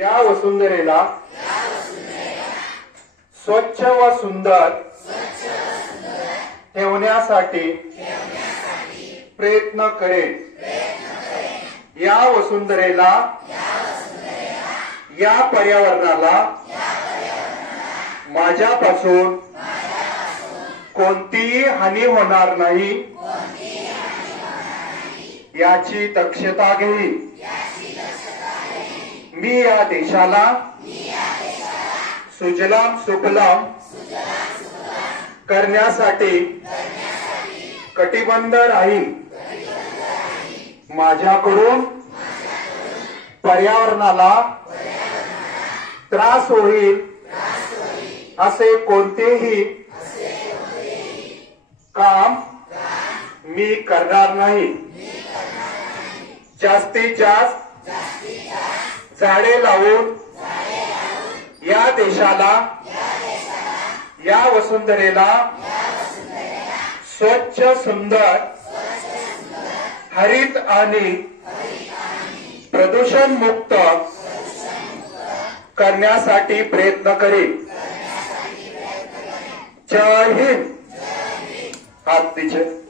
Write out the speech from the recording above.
या वसुंधरेला स्वच्छ व सुंदर ठेवण्यासाठी प्रयत्न करेल या वसुंधरेला या पर्यावरणाला माझ्यापासून कोणतीही हानी होणार नाही याची दक्षता घेईल मी या देशाला सुजलाम सुफलाम करण्यासाठी कटिबंध राहील. माझ्याकडून पर्यावरणाला त्रास होईल असे कोणतेही काम मी करणार नाही. जास्तीत जास्त झाडे लावून या देशाला या वसुंधरेला स्वच्छ सुंदर हरित आणि प्रदूषण मुक्त करण्यासाठी प्रयत्न करेन. जय हिंद. हात तिचे